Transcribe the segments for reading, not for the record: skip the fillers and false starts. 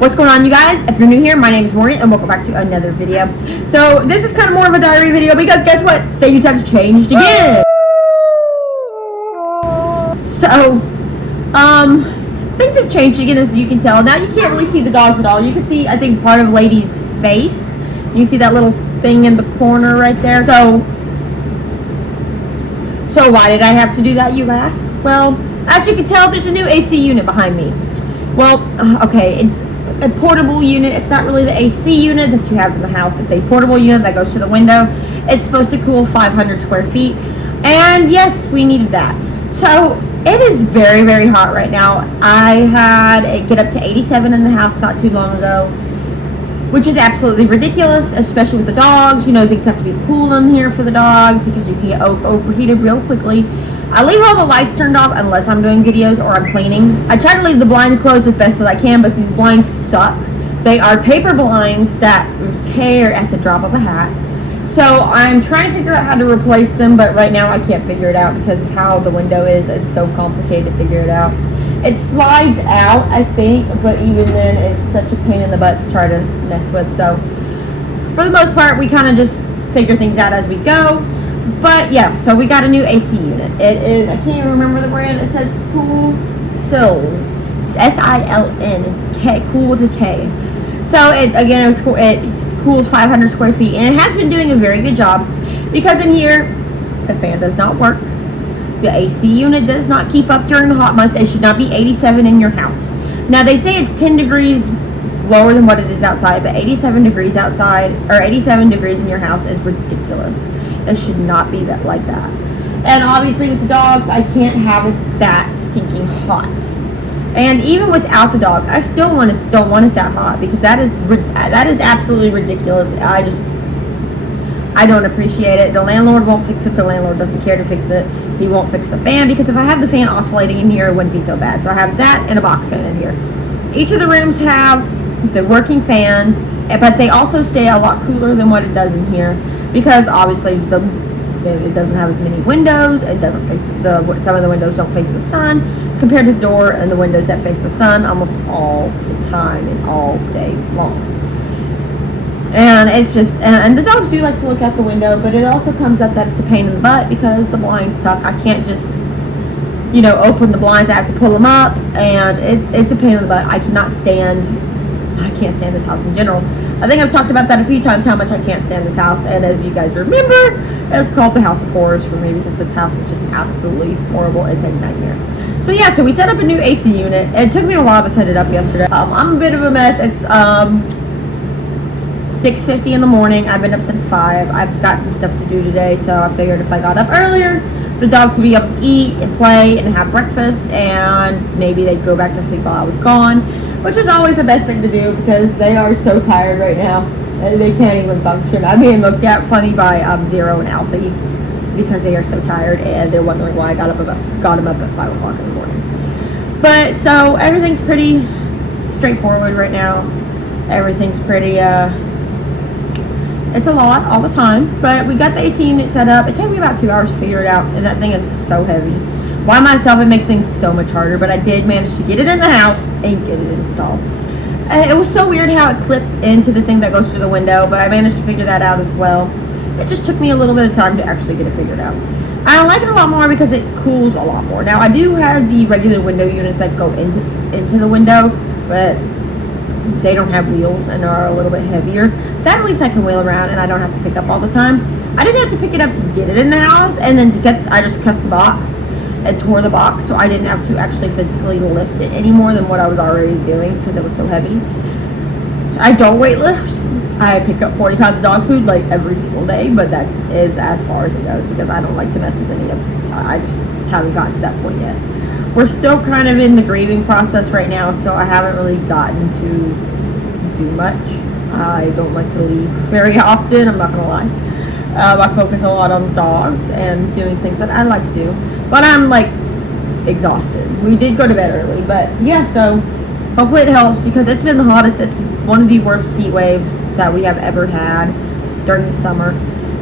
What's going on, you guys? If you're new here, my name is Morgan and welcome back to another video. So this is kind of more of a diary video because guess what? Things have changed again. So, things have changed again, as you can tell. Now you can't really see the dogs at all. You can see, I think, part of Lady's face. You can see that little thing in the corner right there. So why did I have to do that, you ask? Well, as you can tell, there's a new AC unit behind me. Well, okay, it's a portable unit. It's not really the AC unit that you have in the house. It's a portable unit that goes to the window. It's supposed to cool 500 square feet. And yes, we needed that. So it is very, very hot right now. I had it get up to 87 in the house not too long ago, which is absolutely ridiculous, especially with the dogs. You know, things have to be cool in here for the dogs because you can get overheated real quickly. I leave all the lights turned off unless I'm doing videos or I'm cleaning. I try to leave the blinds closed as best as I can, but these blinds suck. They are paper blinds that tear at the drop of a hat. So I'm trying to figure out how to replace them, but right now I can't figure it out because of how the window is. It's so complicated to figure it out. It slides out, I think, but even then it's such a pain in the butt to try to mess with. So for the most part, we kind of just figure things out as we go. But yeah, so we got a new AC unit. It is, I can't even remember the brand. It says Siln, S-I-L-N, cool with a K. So it cools 500 square feet, and it has been doing a very good job because in here the fan does not work. The AC unit does not keep up during the hot months. It should not be 87 in your house. Now they say it's 10 degrees lower than what it is outside, but 87 degrees outside or 87 degrees in your house is ridiculous. It should not be that like that. And obviously with the dogs, I can't have it that stinking hot. And even without the dog, I still don't want it that hot because that is absolutely ridiculous. I don't appreciate it. The landlord won't fix it. The landlord doesn't care to fix it. He won't fix the fan because if I had the fan oscillating in here, it wouldn't be so bad. So I have that and a box fan in here. Each of the rooms have the working fans, but they also stay a lot cooler than what it does in here because obviously it doesn't have as many windows. It doesn't face some of the windows don't face the sun compared to the door and the windows that face the sun almost all the time and all day long. And it's just, and the dogs do like to look out the window, but it also comes up that it's a pain in the butt because the blinds suck. I can't just, open the blinds. I have to pull them up, and it's a pain in the butt. I can't stand this house in general. I think I've talked about that a few times, how much I can't stand this house, and as you guys remember, it's called the House of Horrors for me because this house is just absolutely horrible. It's a nightmare. So yeah, so we set up a new AC unit. It took me a while to set it up yesterday. I'm a bit of a mess. It's 6:50 in the morning. I've been up since 5. I've got some stuff to do today, so I figured if I got up earlier, the dogs would be able to eat and play and have breakfast, and maybe they'd go back to sleep while I was gone, which is always the best thing to do because they are so tired right now. They can't even function. I'm being looked at funny by Zero and Alfie because they are so tired, and they're wondering why I got them up at 5 o'clock in the morning. But so everything's pretty straightforward right now. Everything's pretty it's a lot all the time, but we got the AC unit set up. It took me about 2 hours to figure it out, and that thing is so heavy. By myself, it makes things so much harder, but I did manage to get it in the house and get it installed. It was so weird how it clipped into the thing that goes through the window, but I managed to figure that out as well. It just took me a little bit of time to actually get it figured out. I like it a lot more because it cools a lot more. Now, I do have the regular window units that go into the window, but they don't have wheels and are a little bit heavier. That at least I can wheel around and I don't have to pick up all the time. I didn't have to pick it up to get it in the house, and then I just cut the box and tore the box, so I didn't have to actually physically lift it any more than what I was already doing because it was so heavy. I don't weight lift. I pick up 40 pounds of dog food like every single day, but that is as far as it goes because I don't like to mess with any of it. I just haven't gotten to that point yet. We're still kind of in the grieving process right now, so I haven't really gotten to do much. I don't like to leave very often, I'm not going to lie. I focus a lot on dogs and doing things that I like to do, but I'm like exhausted. We did go to bed early, but yeah, so hopefully it helps because it's been the hottest. It's one of the worst heat waves that we have ever had during the summer.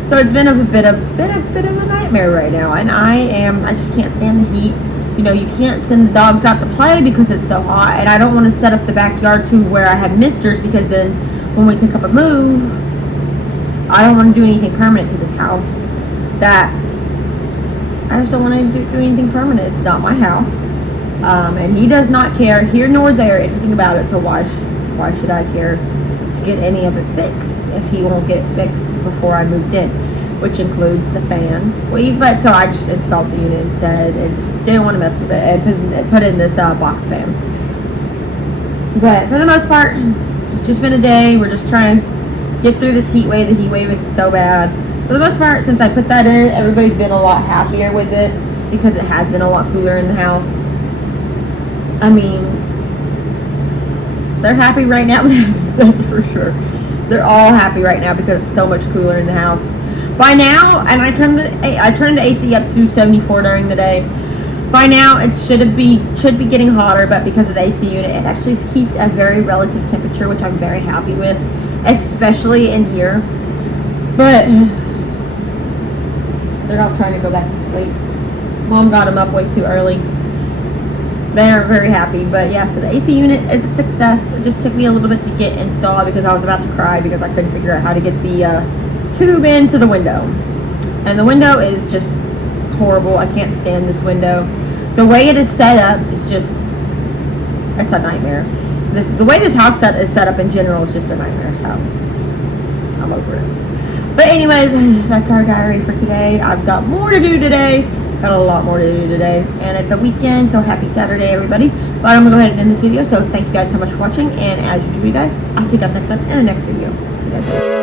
So it's been a bit of a nightmare right now, and I just can't stand the heat. you know, you can't send the dogs out to play because it's so hot, and I don't want to set up the backyard to where I have misters, because then when we pick up a move, I don't want to do anything permanent to this house. That I just don't want to do anything permanent. It's not my house, and he does not care here nor there anything about it. So why should I care to get any of it fixed if he won't get it fixed before I moved in, which includes the fan. But so I just installed the unit instead and just didn't want to mess with it, and put in this box fan. But for the most part, it's just been a day. We're just trying to get through this heat wave. The heat wave is so bad. For the most part, since I put that in, everybody's been a lot happier with it because it has been a lot cooler in the house. I mean, they're happy right now. That's for sure. They're all happy right now because it's so much cooler in the house. By now, and I turned the AC up to 74 during the day. By now, it should be getting hotter, but because of the AC unit, it actually keeps a very relative temperature, which I'm very happy with, especially in here. But they're all trying to go back to sleep. Mom got them up way too early. They're very happy, but yeah, so the AC unit is a success. It just took me a little bit to get installed because I was about to cry because I couldn't figure out how to get the tube into the window. And the window is just horrible. I can't stand this window. The way it is set up is just, it's a nightmare. The way this house is set up in general is just a nightmare, so I'm over it. But anyways, that's our diary for today. I've got more to do today. Got a lot more to do today. And it's a weekend, so happy Saturday, everybody. But I'm going to go ahead and end this video. So thank you guys so much for watching. And as usual, you guys, I'll see you guys next time in the next video. See you guys later.